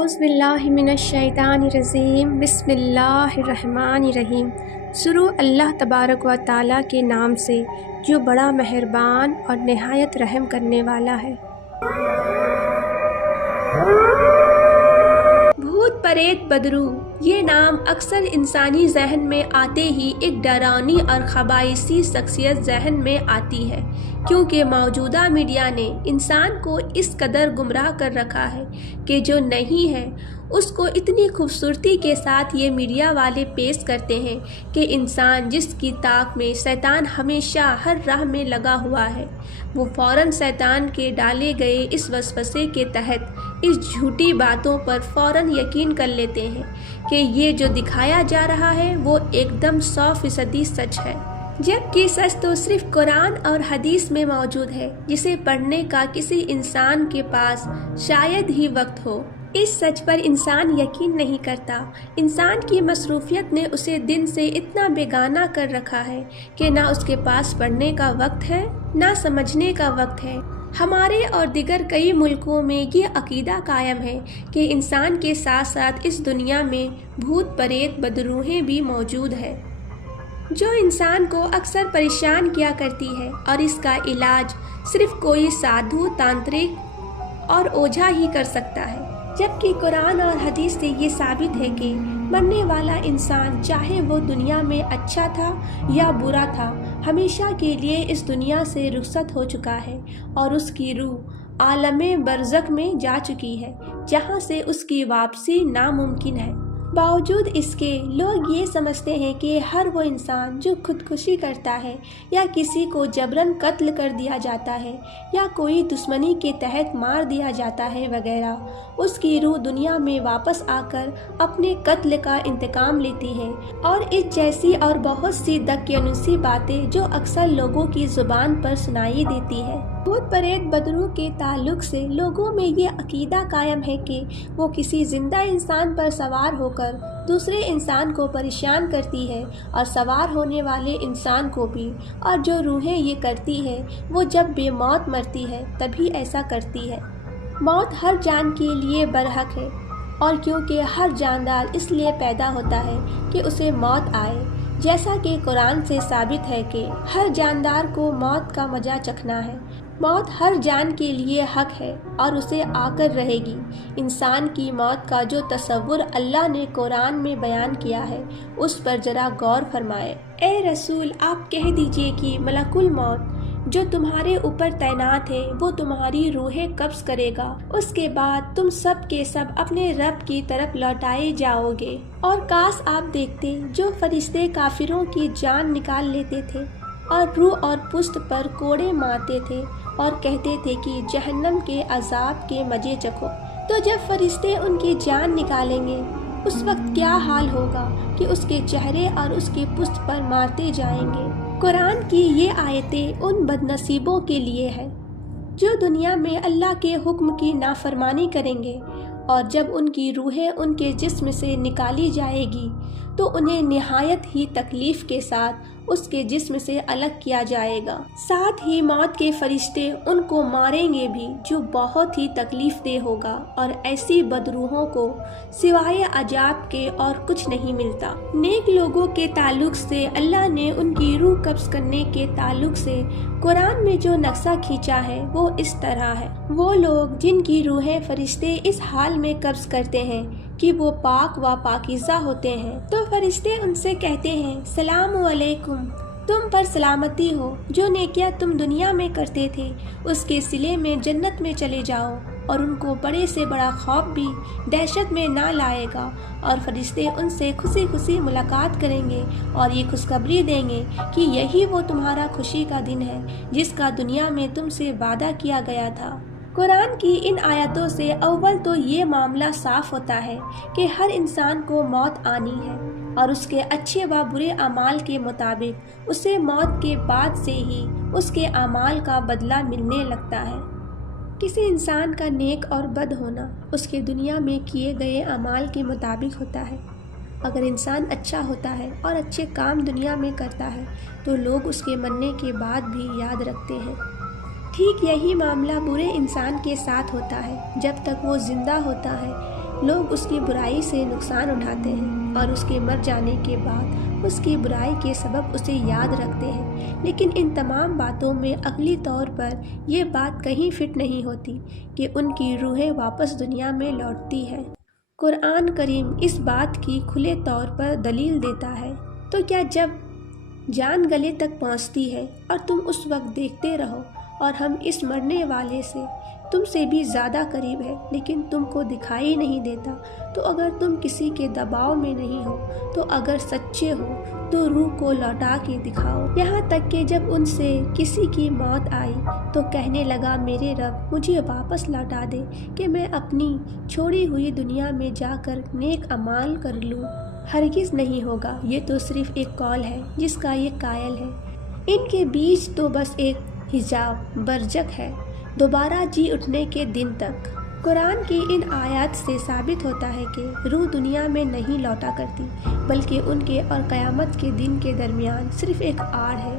اعوذ باللہ من الشیطان الرجیم بسم اللہ الرحمن الرحیم۔ شروع اللہ تبارک و تعالیٰ کے نام سے جو بڑا مہربان اور نہایت رحم کرنے والا ہے۔ بھوت پریت بدرو، یہ نام اکثر انسانی ذہن میں آتے ہی ایک ڈراؤنی اور خبائثی شخصیت ذہن میں آتی ہے، کیونکہ موجودہ میڈیا نے انسان کو اس قدر گمراہ کر رکھا ہے کہ جو نہیں ہے اس کو اتنی خوبصورتی کے ساتھ یہ میڈیا والے پیش کرتے ہیں کہ انسان جس کی طاق میں شیطان ہمیشہ ہر راہ میں لگا ہوا ہے، وہ فوراً شیطان کے ڈالے گئے اس وسوسے کے تحت اس جھوٹی باتوں پر فوراً یقین کر لیتے ہیں کہ یہ جو دکھایا جا رہا ہے وہ ایک دم 100% سچ ہے، جبکہ سچ تو صرف قرآن اور حدیث میں موجود ہے، جسے پڑھنے کا کسی انسان کے پاس شاید ہی وقت ہو۔ اس سچ پر انسان یقین نہیں کرتا۔ انسان کی مصروفیت نے اسے دن سے اتنا بیگانہ کر رکھا ہے کہ نہ اس کے پاس پڑھنے کا وقت ہے نہ سمجھنے کا وقت ہے۔ ہمارے اور دیگر کئی ملکوں میں یہ عقیدہ قائم ہے کہ انسان کے ساتھ ساتھ اس دنیا میں بھوت پریت بدروحیں بھی موجود ہیں، جو انسان کو اکثر پریشان کیا کرتی ہے، اور اس کا علاج صرف کوئی سادھو، تانترک اور اوجھا ہی کر سکتا ہے، جبکہ قرآن اور حدیث سے یہ ثابت ہے کہ مرنے والا انسان چاہے وہ دنیا میں اچھا تھا یا برا تھا، ہمیشہ کے لیے اس دنیا سے رخصت ہو چکا ہے اور اس کی روح عالم برزخ میں جا چکی ہے، جہاں سے اس کی واپسی ناممکن ہے۔ باوجود اس کے لوگ یہ سمجھتے ہیں کہ ہر وہ انسان جو خودکشی کرتا ہے یا کسی کو جبراً قتل کر دیا جاتا ہے یا کوئی دشمنی کے تحت مار دیا جاتا ہے وغیرہ، اس کی روح دنیا میں واپس آ کر اپنے قتل کا انتقام لیتی ہے، اور اس جیسی اور بہت سی دقیانوسی باتیں جو اکثر لوگوں کی زبان پر سنائی دیتی ہے۔ بھوت پریت بدرو کے تعلق سے لوگوں میں یہ عقیدہ قائم ہے کہ وہ کسی زندہ انسان پر سوار ہو کر دوسرے انسان کو پریشان کرتی ہے، اور سوار ہونے والے انسان کو بھی، اور جو روحیں یہ کرتی ہے وہ جب بے موت مرتی ہے تبھی ایسا کرتی ہے۔ موت ہر جان کے لیے برحق ہے، اور کیونکہ ہر جاندار اس لیے پیدا ہوتا ہے کہ اسے موت آئے، جیسا کہ قرآن سے ثابت ہے کہ ہر جاندار کو موت کا مزہ چکھنا ہے۔ موت ہر جان کے لیے حق ہے اور اسے آ کر رہے گی۔ انسان کی موت کا جو تصور اللہ نے قرآن میں بیان کیا ہے اس پر ذرا غور فرمائے۔ اے رسول، آپ کہہ دیجئے کہ ملک الموت جو تمہارے اوپر تعینات ہے وہ تمہاری روحیں قبض کرے گا، اس کے بعد تم سب کے سب اپنے رب کی طرف لوٹائے جاؤ گے۔ اور کاش آپ دیکھتے جو فرشتے کافروں کی جان نکال لیتے تھے اور روح اور پشت پر کوڑے مارتے تھے اور کہتے تھے کہ جہنم کے عذاب کے مزے چکھو، تو جب فرشتے ان کی جان نکالیں گے اس وقت کیا حال ہوگا کہ اس کے چہرے اور اس کی پشت پر مارتے جائیں گے۔ قرآن کی یہ آیتیں ان بد نصیبوں کے لیے ہے جو دنیا میں اللہ کے حکم کی نافرمانی کریں گے، اور جب ان کی روحیں ان کے جسم سے نکالی جائے گی تو انہیں نہایت ہی تکلیف کے ساتھ اس کے جسم سے الگ کیا جائے گا، ساتھ ہی موت کے فرشتے ان کو ماریں گے بھی، جو بہت ہی تکلیف دہ ہوگا، اور ایسی بدروحوں کو سوائے عذاب کے اور کچھ نہیں ملتا۔ نیک لوگوں کے تعلق سے اللہ نے ان کی روح قبض کرنے کے تعلق سے قرآن میں جو نقشہ کھینچا ہے وہ اس طرح ہے۔ وہ لوگ جن کی روحیں فرشتے اس حال میں قبض کرتے ہیں کہ وہ پاک و پاکیزہ ہوتے ہیں، تو فرشتے ان سے کہتے ہیں سلام علیکم، تم پر سلامتی ہو، جو نیکیاں تم دنیا میں کرتے تھے اس کے صلے میں جنت میں چلے جاؤ، اور ان کو بڑے سے بڑا خوف بھی دہشت میں نہ لائے گا، اور فرشتے ان سے خوشی خوشی ملاقات کریں گے اور یہ خوشخبری دیں گے کہ یہی وہ تمہارا خوشی کا دن ہے جس کا دنیا میں تم سے وعدہ کیا گیا تھا۔ قرآن کی ان آیتوں سے اول تو یہ معاملہ صاف ہوتا ہے کہ ہر انسان کو موت آنی ہے، اور اس کے اچھے و برے اعمال کے مطابق اسے موت کے بعد سے ہی اس کے اعمال کا بدلہ ملنے لگتا ہے۔ کسی انسان کا نیک اور بد ہونا اس کے دنیا میں کیے گئے اعمال کے مطابق ہوتا ہے۔ اگر انسان اچھا ہوتا ہے اور اچھے کام دنیا میں کرتا ہے تو لوگ اس کے مرنے کے بعد بھی یاد رکھتے ہیں۔ ٹھیک یہی معاملہ برے انسان کے ساتھ ہوتا ہے۔ جب تک وہ زندہ ہوتا ہے لوگ اس کی برائی سے نقصان اٹھاتے ہیں اور اس کے مر جانے کے بعد اس کی برائی کے سبب اسے یاد رکھتے ہیں، لیکن ان تمام باتوں میں عقلی طور پر یہ بات کہیں فٹ نہیں ہوتی کہ ان کی روحیں واپس دنیا میں لوٹتی ہیں۔ قرآن کریم اس بات کی کھلے طور پر دلیل دیتا ہے۔ تو کیا جب جان گلے تک پہنچتی ہے اور تم اس وقت دیکھتے رہو اور ہم اس مرنے والے سے تم سے بھی زیادہ قریب ہے لیکن تم کو دکھائی نہیں دیتا، تو اگر تم کسی کے دباؤ میں نہیں ہو تو اگر سچے ہو تو روح کو لوٹا کے دکھاؤ۔ یہاں تک کہ جب ان سے کسی کی موت آئی تو کہنے لگا میرے رب مجھے واپس لوٹا دے کہ میں اپنی چھوڑی ہوئی دنیا میں جا کر نیک اعمال کر لوں۔ ہرگز نہیں ہوگا، یہ تو صرف ایک قول ہے جس کا یہ قائل ہے۔ ان کے بیچ تو بس ایک حجاب برزخ ہے، دوبارہ جی اٹھنے کے دن تک۔ قرآن کی ان آیات سے ثابت ہوتا ہے کہ روح دنیا میں نہیں لوٹا کرتی، بلکہ ان کے اور قیامت کے دن کے درمیان صرف ایک آڑ ہے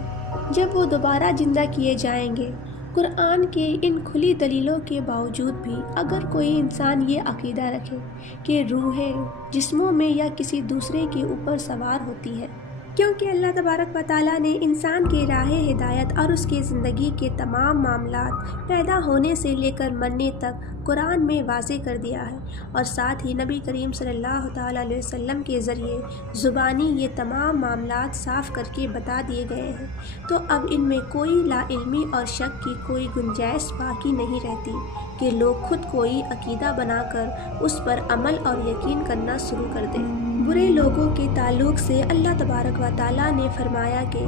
جب وہ دوبارہ زندہ کیے جائیں گے۔ قرآن کے ان کھلی دلیلوں کے باوجود بھی اگر کوئی انسان یہ عقیدہ رکھے کہ روحیں جسموں میں یا کسی دوسرے کے اوپر سوار ہوتی ہے، کیونکہ اللہ تبارک و تعالیٰ نے انسان کے راہ ہدایت اور اس کی زندگی کے تمام معاملات پیدا ہونے سے لے کر مرنے تک قرآن میں واضح کر دیا ہے، اور ساتھ ہی نبی کریم صلی اللہ تعالیٰ علیہ وسلم کے ذریعے زبانی یہ تمام معاملات صاف کر کے بتا دیے گئے ہیں، تو اب ان میں کوئی لا علمی اور شک کی کوئی گنجائش باقی نہیں رہتی کہ لوگ خود کوئی عقیدہ بنا کر اس پر عمل اور یقین کرنا شروع کر دیں۔ برے لوگوں کے تعلق سے اللہ تبارک و تعالیٰ نے فرمایا کہ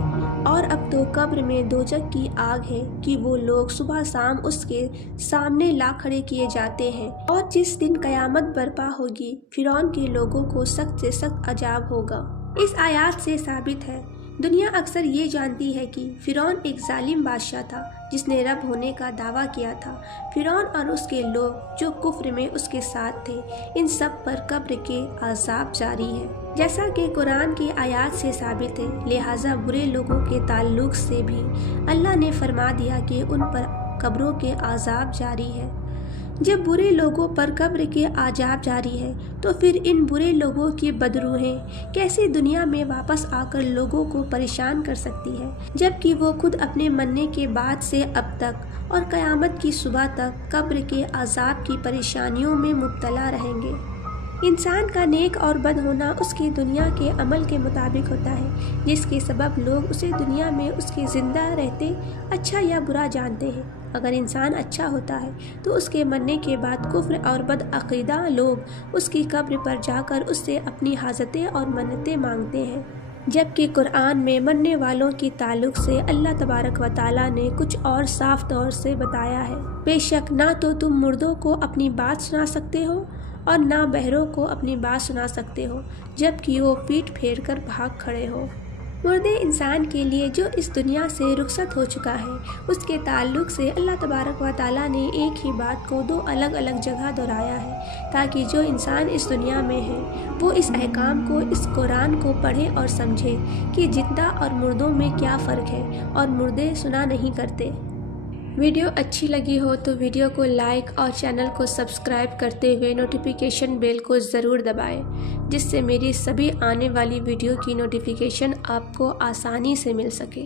اور اب تو قبر میں دوزخ کی آگ ہے کہ وہ لوگ صبح شام اس کے سامنے لا کھڑے کیے جاتے ہیں، اور جس دن قیامت برپا ہوگی فرعون کے لوگوں کو سخت سے سخت عذاب ہوگا۔ اس آیات سے ثابت ہے دنیا اکثر یہ جانتی ہے کہ فرعون ایک ظالم بادشاہ تھا جس نے رب ہونے کا دعویٰ کیا تھا۔ فرعون اور اس کے لوگ جو کفر میں اس کے ساتھ تھے، ان سب پر قبر کے عذاب جاری ہے، جیسا کہ قرآن کی آیات سے ثابت ہے۔ لہٰذا برے لوگوں کے تعلق سے بھی اللہ نے فرما دیا کہ ان پر قبروں کے عذاب جاری ہے۔ جب برے لوگوں پر قبر کے عذاب جاری ہے تو پھر ان برے لوگوں کی بدروحیں کیسے دنیا میں واپس آ کر لوگوں کو پریشان کر سکتی ہے، جبکہ وہ خود اپنے مرنے کے بعد سے اب تک اور قیامت کی صبح تک قبر کے عذاب کی پریشانیوں میں مبتلا رہیں گے۔ انسان کا نیک اور بد ہونا اس کی دنیا کے عمل کے مطابق ہوتا ہے، جس کے سبب لوگ اسے دنیا میں اس کے زندہ رہتے اچھا یا برا جانتے ہیں۔ اگر انسان اچھا ہوتا ہے تو اس کے مرنے کے بعد کفر اور بد عقیدہ لوگ اس کی قبر پر جا کر اس سے اپنی حاجتیں اور منتیں مانگتے ہیں، جبکہ قرآن میں مرنے والوں کی تعلق سے اللہ تبارک و تعالیٰ نے کچھ اور صاف طور سے بتایا ہے۔ بے شک نہ تو تم مردوں کو اپنی بات سنا سکتے ہو اور نہ بہروں کو اپنی بات سنا سکتے ہو جبکہ وہ پیٹھ پھیر کر بھاگ کھڑے ہو۔ مردے انسان کے لیے جو اس دنیا سے رخصت ہو چکا ہے، اس کے تعلق سے اللہ تبارک و تعالیٰ نے ایک ہی بات کو دو الگ الگ جگہ دہرایا ہے تاکہ جو انسان اس دنیا میں ہے وہ اس احکام کو، اس قرآن کو پڑھے اور سمجھے کہ زندہ اور مردوں میں کیا فرق ہے، اور مردے سنا نہیں کرتے۔ ویڈیو اچھی لگی ہو تو ویڈیو کو لائک اور چینل کو سبسکرائب کرتے ہوئے نوٹیفیکیشن بیل کو ضرور دبائیں، جس سے میری سبھی آنے والی ویڈیو کی نوٹیفیکیشن آپ کو آسانی سے مل سکے۔